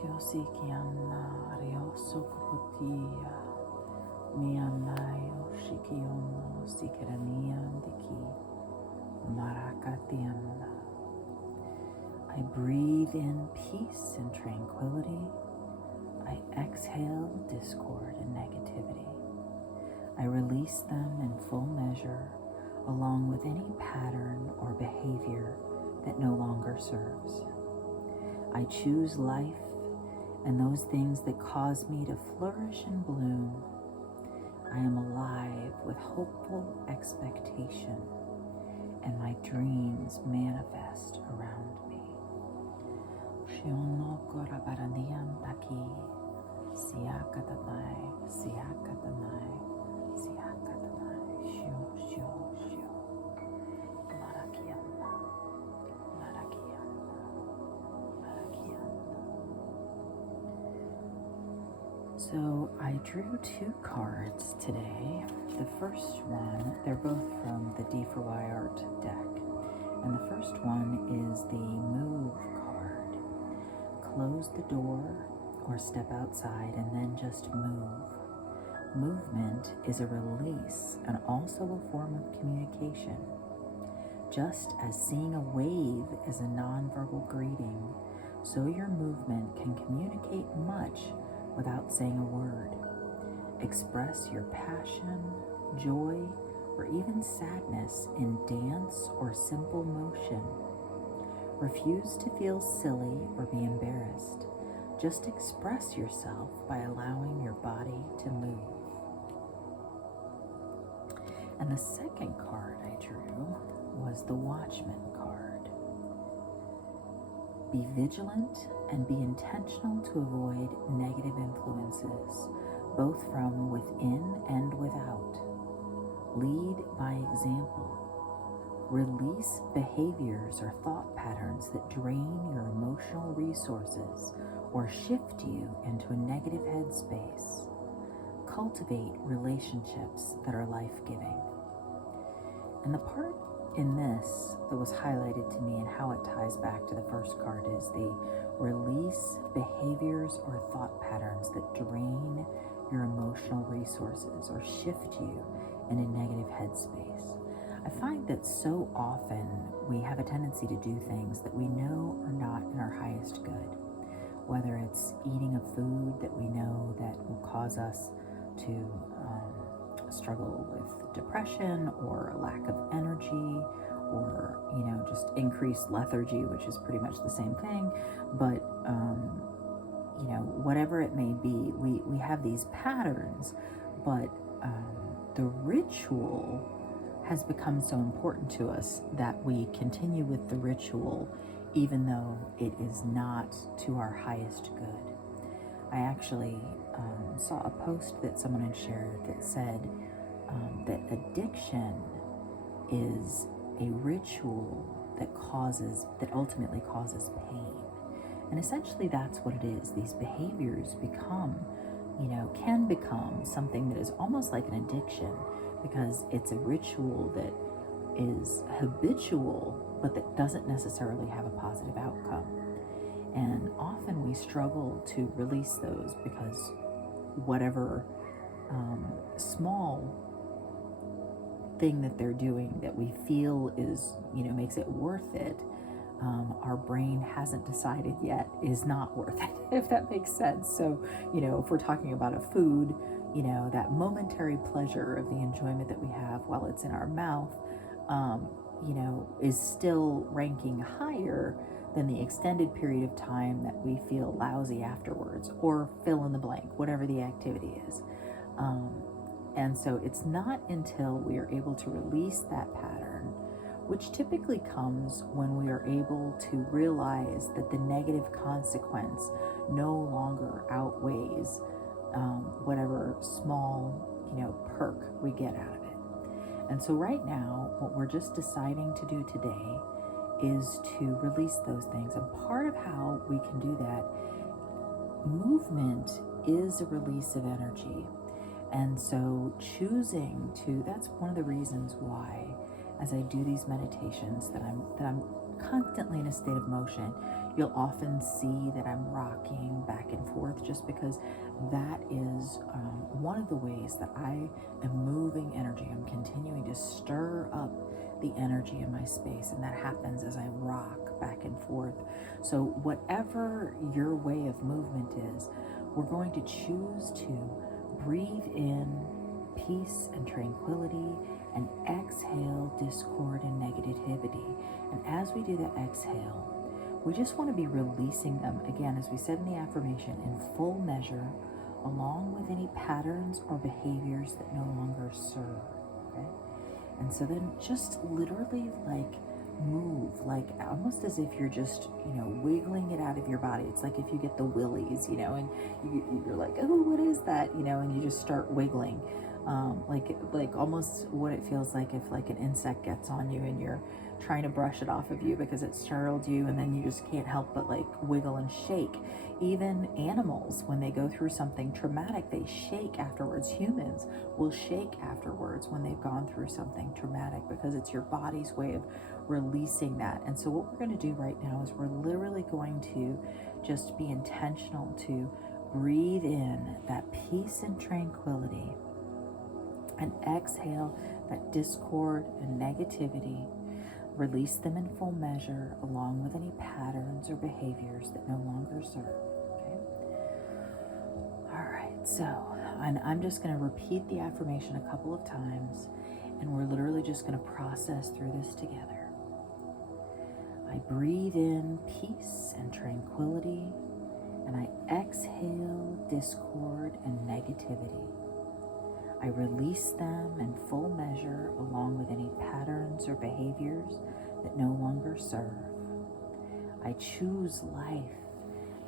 Shiosikiana Riosokotia Mianayo Shikiono Sikeraniandiki Marakatiana. I breathe in peace and tranquility. I exhale discord and negativity. I release them in full measure, along with any pattern or behavior that no longer serves. I choose life and those things that cause me to flourish and bloom. I am alive with hopeful expectation, and my dreams manifest around me. Shionokorabaraniantaki, siakatanai, siakatanai, siakatanai, shio, shio, shio, marakiana, marakiana, marakiana. So I drew 2 cards today. The first one, they're both from the D for Y Art deck. And the first one is the Move card. Close the door or step outside and then just move. Movement is a release and also a form of communication. Just as seeing a wave is a nonverbal greeting, so your movement can communicate much without saying a word. Express your passion, joy, or even sadness in dance or simple motion. Refuse to feel silly or be embarrassed. Just express yourself by allowing your body to move. And the second card I drew was the Watchman card. Be vigilant and be intentional to avoid negative influences, both from within and without. Lead by example. Release behaviors or thought patterns that drain your emotional resources or shift you into a negative headspace. Cultivate relationships that are life-giving. And the part in this that was highlighted to me and how it ties back to the first card is the release behaviors or thought patterns that drain your emotional resources or shift you in a negative headspace. I find that so often we have a tendency to do things that we know are not in our highest good, whether it's eating a food that we know that will cause us to struggle with depression or a lack of energy, or just increased lethargy, which is pretty much the same thing. But whatever it may be, we have these patterns, but the ritual has become so important to us that we continue with the ritual even though it is not to our highest good. I actually saw a post that someone had shared that said that addiction is a ritual that ultimately causes pain. And essentially that's what it is. These behaviors can become something that is almost like an addiction, because it's a ritual that is habitual, but that doesn't necessarily have a positive outcome. And often we struggle to release those because whatever small thing that they're doing that we feel is, makes it worth it, our brain hasn't decided yet is not worth it, if that makes sense. So, if we're talking about a food, that momentary pleasure of the enjoyment that we have while it's in our mouth, is still ranking higher than the extended period of time that we feel lousy afterwards, or fill in the blank, whatever the activity is. And so it's not until we are able to release that pattern, which typically comes when we are able to realize that the negative consequence no longer outweighs whatever small, perk we get out of it. And so right now, what we're just deciding to do today is to release those things. And part of how we can do that, movement is a release of energy. And so that's one of the reasons why, as I do these meditations, that I'm constantly in a state of motion. You'll often see that I'm rocking back and forth just because that is one of the ways that I am moving energy. I'm continuing to stir up the energy in my space, and that happens as I rock back and forth. So whatever your way of movement is, we're going to choose to breathe in peace and tranquility and exhale discord and negativity. And as we do that exhale, we just want to be releasing them, again, as we said in the affirmation, in full measure, along with any patterns or behaviors that no longer serve. Okay? And so then just literally like move, like almost as if you're just, wiggling it out of your body. It's like if you get the willies, and you're like, oh, what is that? And you just start wiggling. Like almost what it feels like if like an insect gets on you and you're trying to brush it off of you because it startled you, and then you just can't help but like wiggle and shake. Even animals, when they go through something traumatic, they shake afterwards. Humans will shake afterwards when they've gone through something traumatic because it's your body's way of releasing that. And so what we're going to do right now is we're literally going to just be intentional to breathe in that peace and tranquility and exhale that discord and negativity. Release them in full measure, along with any patterns or behaviors that no longer serve. Okay? All right, so I'm just going to repeat the affirmation a couple of times, and we're literally just going to process through this together. I breathe in peace and tranquility, and I exhale discord and negativity. I release them in full measure, along with any patterns or behaviors that no longer serve. I choose life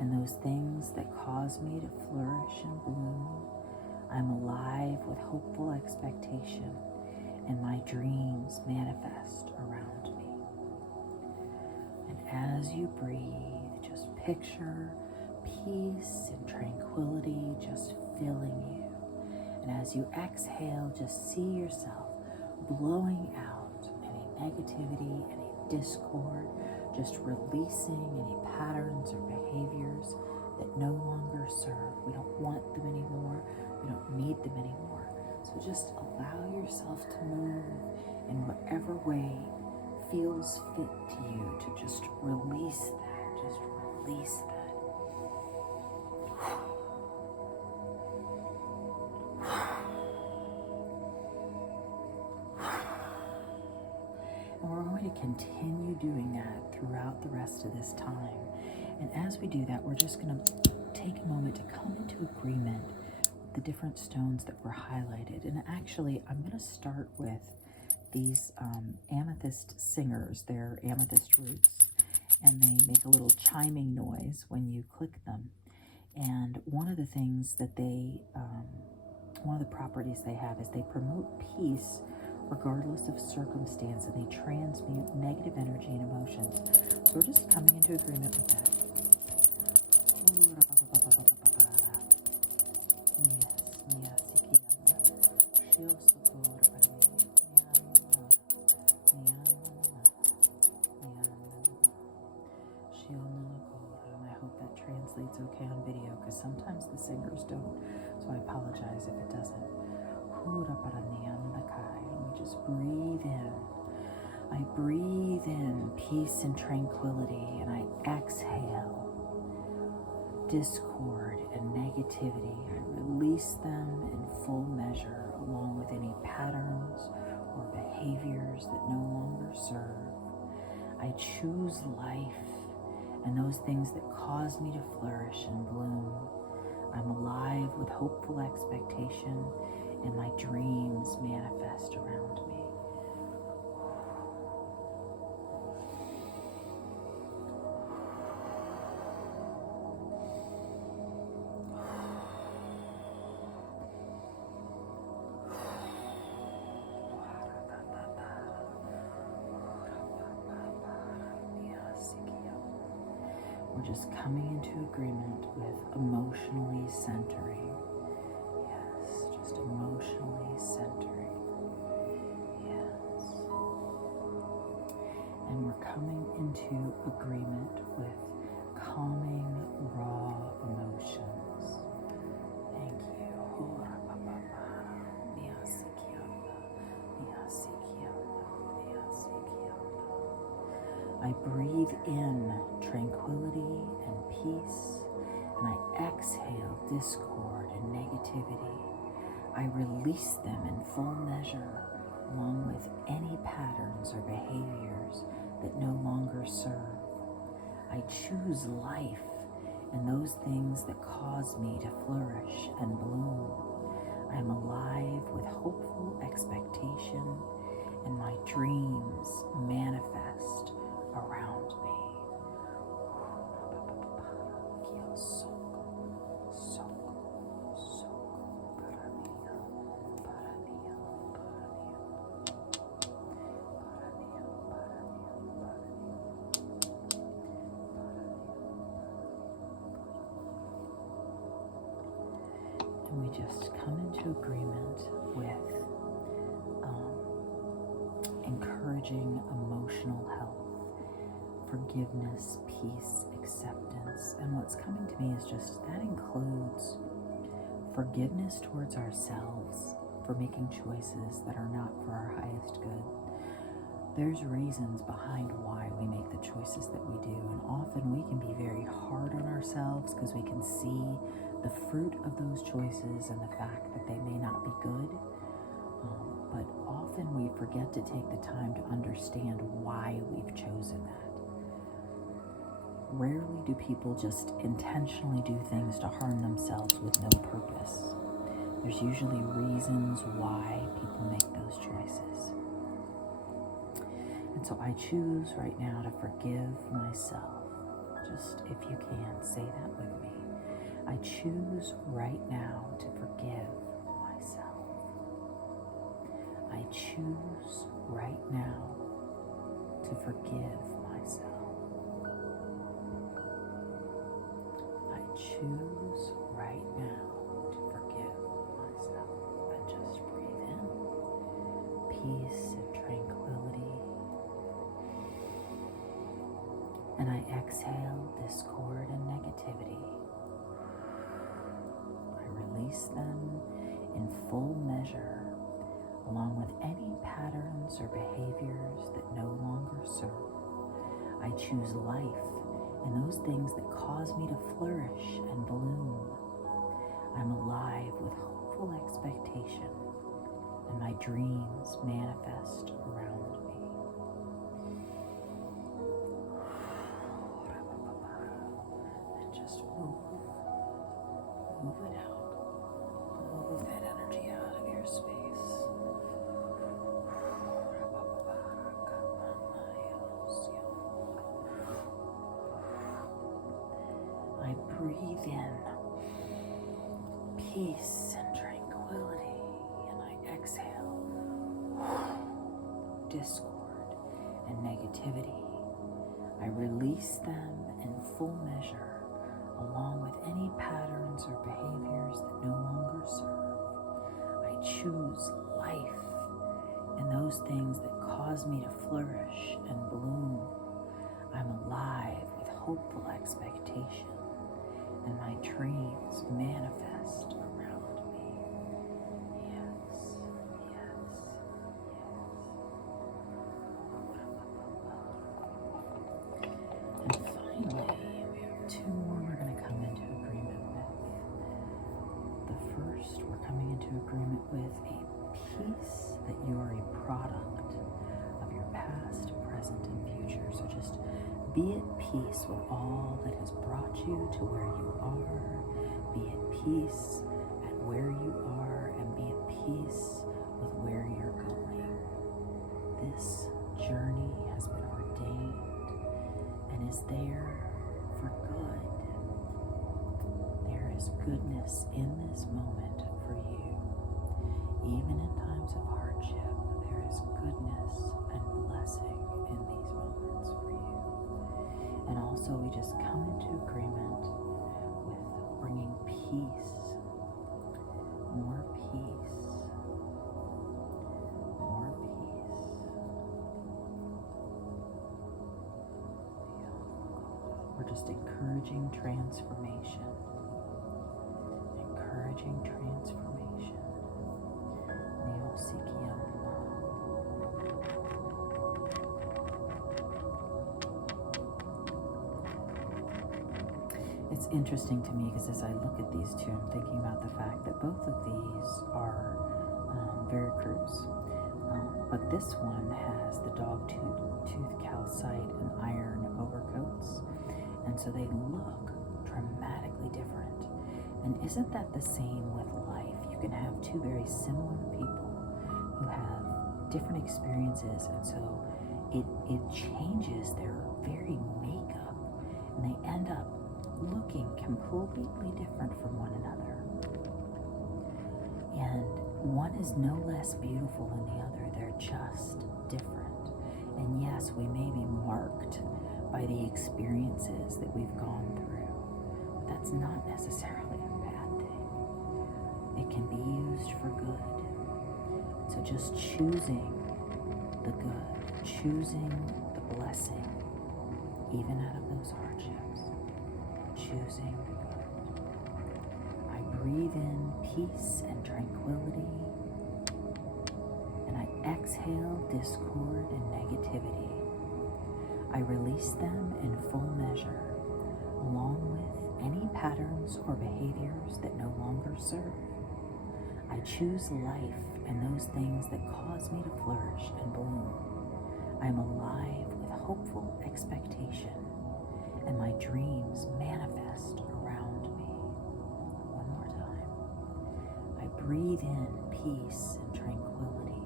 and those things that cause me to flourish and bloom. I'm alive with hopeful expectation, and my dreams manifest around me. And as you breathe, just picture peace and tranquility just filling you. And as you exhale, just see yourself blowing out any negativity, any discord, just releasing any patterns or behaviors that no longer serve. We don't want them anymore. We don't need them anymore. So just allow yourself to move in whatever way feels fit to you, to just release that. Just release that. And we're going to continue doing that throughout the rest of this time. And as we do that, we're just going to take a moment to come into agreement with the different stones that were highlighted. And actually, I'm going to start with these amethyst singers. They're amethyst roots, and they make a little chiming noise when you click them. And one of the things that one of the properties they have is they promote peace regardless of circumstance, and they transmute negative energy and emotions. So we're just coming into agreement with that. And I hope that translates okay on video, because sometimes the singers don't, so I apologize if it doesn't. And we just breathe in. I breathe in peace and tranquility, and I exhale discord and negativity. I release them in full measure, along with any patterns or behaviors that no longer serve. I choose life and those things that cause me to flourish and bloom. I'm alive with hopeful expectation, and my dreams manifest around me. We're just coming into agreement with emotionally centering. Yes, just emotionally centering. Yes. And we're coming into agreement with calming raw emotions. Thank you. I breathe in tranquility and peace, and I exhale discord and negativity. I release them in full measure, along with any patterns or behaviors that no longer serve. I choose life and those things that cause me to flourish and bloom. I am alive with hopeful expectation, and my dreams manifest around me. And we just come into agreement with encouraging emotional health, forgiveness, peace, acceptance. And what's coming to me is just that includes forgiveness towards ourselves for making choices that are not for our highest good. There's reasons behind why we make the choices that we do, and often we can be very hard on ourselves because we can see the fruit of those choices and the fact that they may not be good. But often we forget to take the time to understand why we've chosen that. Rarely do people just intentionally do things to harm themselves with no purpose. There's usually reasons why people make those choices. And so I choose right now to forgive myself. Just if you can, say that with me. I choose right now to forgive myself. I choose right now to forgive myself. I choose right now to forgive myself. And just breathe in peace and tranquility. And I exhale discord and negativity. I release them in full measure, along with any patterns or behaviors that no longer serve. I choose life and those things that cause me to flourish and bloom. I'm alive with hopeful expectation, and my dreams manifest around me. And just move it out. Move that energy out of your space. I breathe in peace and tranquility, and I exhale discord and negativity. I release them in full measure, along with any patterns or behaviors that no longer serve. I choose life and those things that cause me to flourish and bloom. I'm alive with hopeful expectation, and my dreams manifest around me. Yes, yes, yes. And finally, we have two more we're going to come into agreement with. The first, we're coming into agreement with a peace that you are a product of your past, present, and future. So just be at peace with all that has brought you to where you are. Be at peace at where you are, and be at peace with where you're going. This journey has been ordained and is there for good. There is goodness in this moment for you. Even in times of hardship, there is goodness and blessing in these moments for you. And also, we just come into agreement with bringing peace, more peace, more peace. We're just just encouraging transformation. Encouraging transformation. Neosikiam. It's interesting to me because as I look at these two, I'm thinking about the fact that both of these are Veracruz. But this one has the dog tooth calcite and iron overcoats. And so they look dramatically different. And isn't that the same with life? You can have two very similar people who have different experiences, and so it changes their very makeup, and they end up looking completely different from one another. And one is no less beautiful than the other, they're just different. And yes, we may be marked by the experiences that we've gone through, but that's not necessarily a bad thing. It can be used for good. So just choosing the good, choosing the blessing, even out of those hardships, choosing the good. I breathe in peace and tranquility, and I exhale discord and negativity. I release them in full measure, along with any patterns or behaviors that no longer serve. I choose life and those things that cause me to flourish and bloom. I am alive with hopeful expectation, and my dreams manifest around me. One more time. I breathe in peace and tranquility,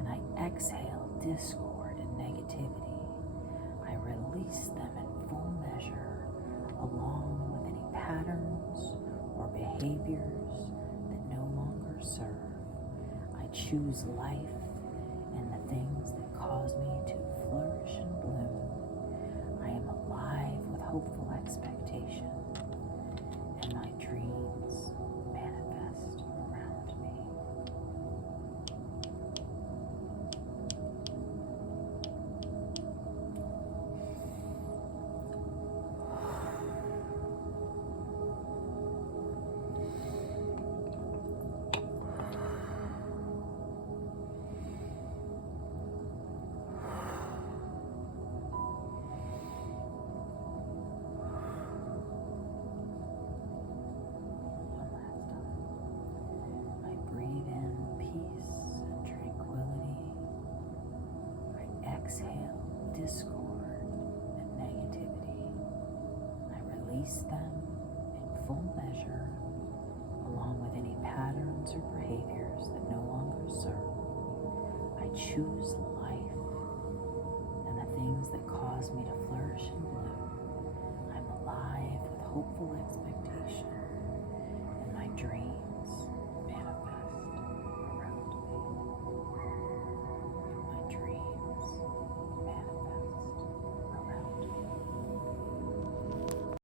and I exhale discord and negativity. I release them in full measure, along with any patterns or behaviors that no longer serve. I choose life and the things that cause me to flourish and bloom. I am alive with hopeful expectation, and my dreams manifest around me. Discord and negativity. I release them in full measure, along with any patterns or behaviors that no longer serve. I choose life and the things that cause me to flourish and bloom. I'm alive with hopeful expectation,